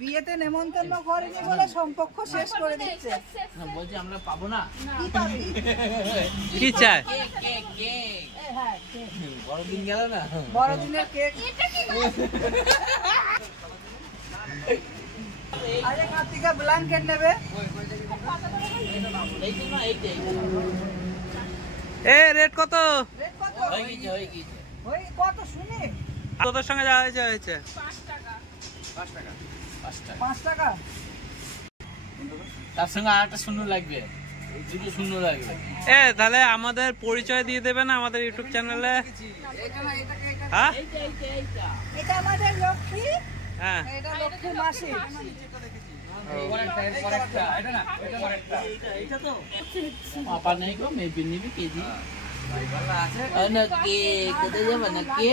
বিয়েতে নেমন্তন্ন করেনি বলে সম্পর্ক শেষ করে দিচ্ছে। বলছি আমরা পাবো না। কি চাই? বড়দিন গেল না, বড়দিনের কেক। আরে কার্তিকা ব্ল্যাঙ্কেট নেবে। এ রেট কত? রেট কত? হয়ে গেছে। কত শুনি? তোদের সঙ্গে যাওয়া হয়েছে 5 টাকা। তার সঙ্গে আর একটা শূন্য লাগবে, দুটো শূন্য লাগবে। তাহলে আমাদের পরিচয় দিয়ে দেবে না আমাদের ইউটিউব চ্যানেলে? হ্যাঁ, এটা আমাদের লক্ষ্মী। হ্যাঁ, এটা লক্ষ্মী মাসি। পাপা নেই গো, মেয়ে নিবি কেজি না কে কোথায় যাবে না কে?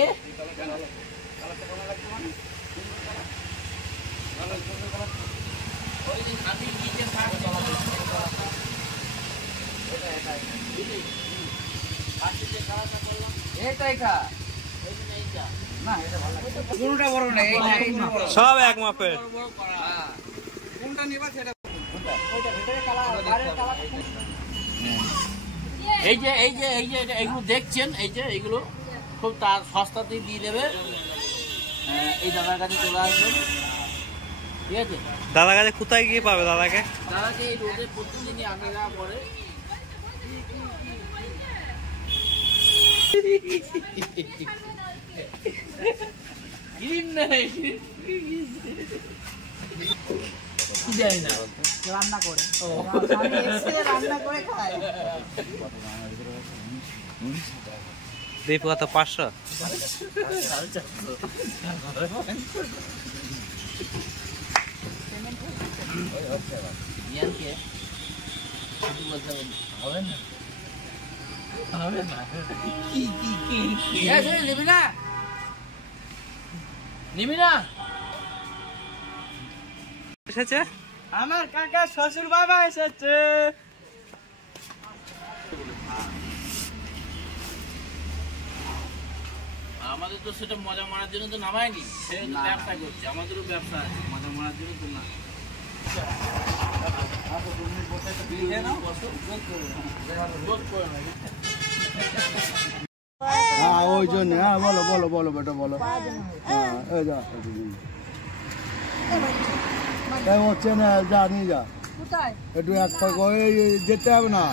সব এক মাপের। এই যে এই যে এই যে এইগুলো দেখছেন, এই যে এইগুলো খুব তার সস্তাতেই দিয়ে দেবে। এই দাদার কাছে চলে আসবেন, ঠিক আছে? দাদার কাছে কোথায় গিয়ে পাবে দাদাকে? দাদাকে এই রোদে প্রতিদিনই আগে যাওয়া পরে। রান্না করে রান্না করে খায়। দীপ কত? 500। নিবি না? এসেছে আমার কাকা শ্বশুর বাবা এসেছে। আমাদের তো সেটা মজা মারার জন্য তো নামায়নি, সেটা তো ব্যবসা করছে। আমাদেরও ব্যবসা আছে, মজা মারার জন্য তো না। হ্যাঁ ওই জন্য। হ্যাঁ বলো বলো বলো বেটা বলো। হ্যাঁ এই যা হচ্ছে না, যা নিয়ে যা কোথায়? একটু এক যেতে হবে না।